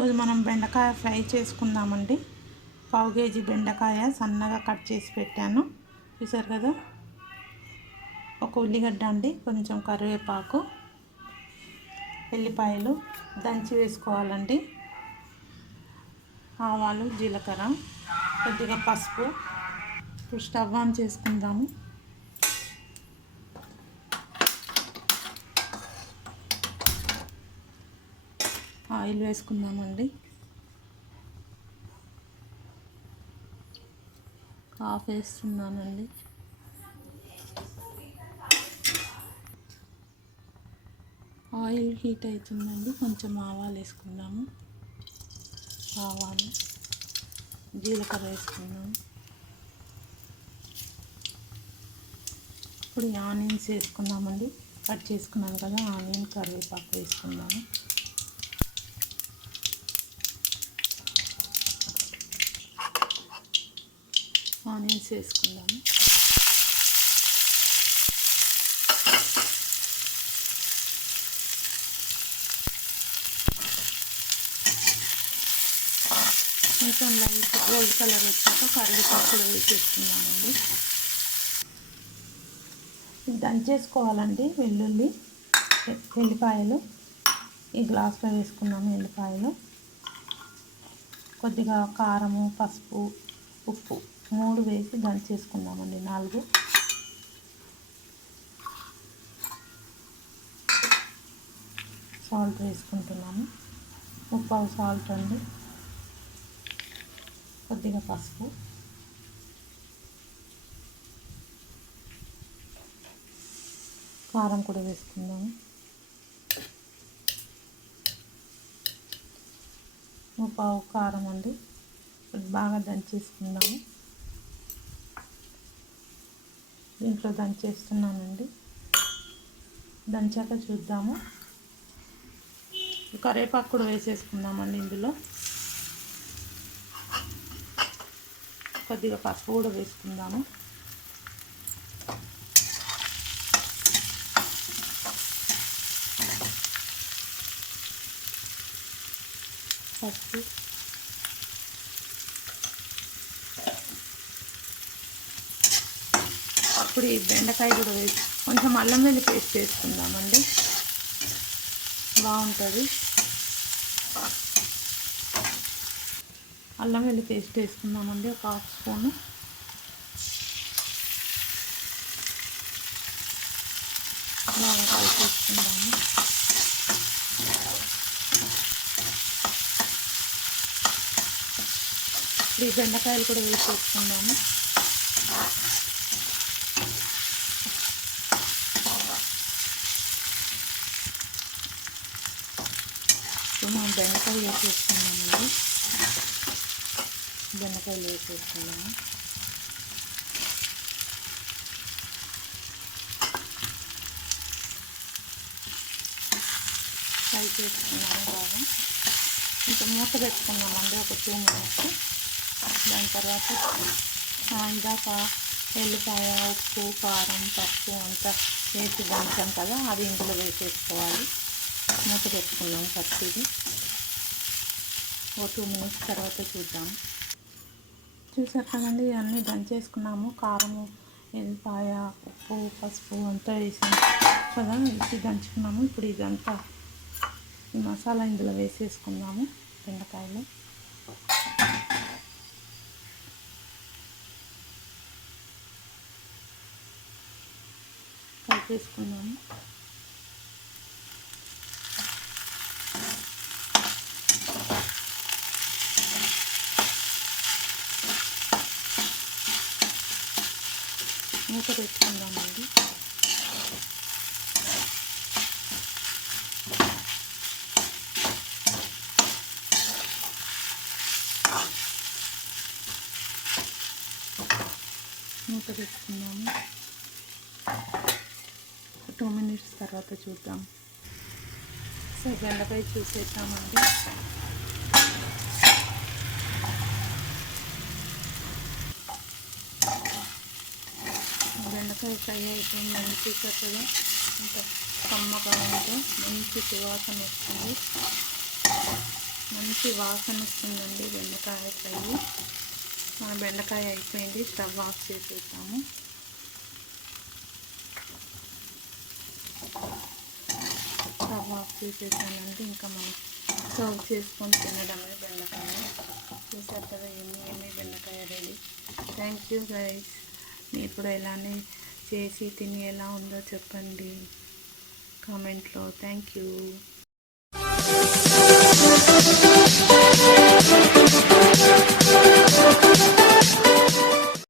ఈరోజు మనం బెండకాయ ఫ్రై చేసుకుందామండి. పావు కేజీ బెండకాయ సన్నగా కట్ చేసి పెట్టాను, చూసారు కదా. ఒక ఉల్లిగడ్డ అండి, కొంచెం కరివేపాకు, ఎల్లిపాయలు దంచి వేసుకోవాలండి, ఆవాలు, జీలకర్ర, కొద్దిగా పసుపు. ఇప్పుడు స్టవ్ ఆన్ చేసుకుందాము. ఆయిల్ వేసుకుందామండి. హాఫ్ వేస్తున్నానండి. ఆయిల్ హీట్ అవుతుందండి, కొంచెం ఆవాలు వేసుకుందాము. ఆవాలు, జీలకర్ర వేసుకుందాము. ఇప్పుడు ఆనియన్స్ వేసుకుందామండి. కట్ చేసుకున్నాను కదా, ఆనియన్, కరివేపాకు వేసుకుందాము. ఆనియన్స్ వేసుకుందాము. కొంచెం లైట్ గోల్డ్ కలర్ వచ్చాక కరివేపాకు కూడా వేసేసుకుందామండి. దంచేసుకోవాలండి. వెల్లుల్లి, ఎల్లిపాయలు ఈ గ్లాస్లో వేసుకున్నాము. ఎల్లిపాయలు, కొద్దిగా కారము, పసుపు, ఉప్పు 3 వేసి దంచేసుకుందామండి. 4 సాల్ట్ వేసుకుంటున్నాము. ఉప్పు సాల్ట్ అండి, కొద్దిగా పసుపు, కారం కూడా వేసుకుందాము. పావు కారం అండి. బాగా దంచేసుకుందాము. దీంట్లో దంచేస్తున్నానండి. దంచాక చూద్దాము. కరివేపాకు కూడా వేసేసుకుందామండి. ఇందులో కొద్దిగా పసుపు కూడా వేసుకుందాము. పసుపు, ఇప్పుడు ఈ బెండకాయ కూడా వేసి కొంచెం అల్లం వెల్లుల్లి పేస్ట్ వేసుకుందామండి, బాగుంటుంది. అల్లం వెల్లుల్లి పేస్ట్ వేసుకుందామండి, ఒక 1/2 స్పూను. బాగా కలిపేసుకుందాము. ఈ బెండకాయలు కూడా వేసేసుకుందాము. ఇప్పుడు మనం బెండకాయలు వేసేసుకున్నామండి. బెండకాయలు వేసేసుకున్నాము. ఫ్రై చేసుకున్నాము బాగా. ఇంకా మూత పెట్టుకున్నామండి ఒక 2 మినిట్స్. దాని తర్వాత ఇందాక ఎల్లిపాయ, ఉప్పు, కారం, పసుపు అంతా వేసి దంచాం కదా, అది ఇందులో వేసేసుకోవాలి. మూత పెట్టుకున్నాం ఫస్ట్. ఇది ఒక 2 మినిట్స్ తర్వాత చూద్దాం. చూసారు కదండి, అన్నీ దంచేసుకున్నాము. కారము, ఎల్లిపాయ, ఉప్పు, పసుపు అంతా వేసాం కదా, వేసి దంచుకున్నాము. ఇప్పుడు ఇదంతా ఈ మసాలా ఇందులో వేసేసుకుందాము. బెండకాయలు కలిపేసుకున్నాము. మూత పెట్టుకుందామండి. మూత పెట్టుకుందాము. 2 మినిట్స్ తర్వాత చూద్దాం. సో బెండకాయ చూసేద్దామండి. బెండకాయ ఫ్రై అయిపోయింది. మంచి చక్కగా ఇంకా కమ్మగా ఉంటే మంచి సువాసన వస్తుంది. మంచి వాసన వస్తుందండి బెండకాయ ఫ్రై. మన బెండకాయ అయిపోయింది, స్టవ్ ఆఫ్ చేసేద్దాము. స్టవ్ ఆఫ్ చేసేసానండి. ఇంకా మనం సర్వ్ చేసుకొని తినడమే బెండకాయ. చూసారు కదా ఎన్ని బెండకాయ రెడీ. Thank you guys. మీరు కూడా ఇలానే చేసి తిని ఎలా ఉందో చెప్పండి కామెంట్లో. Thank you.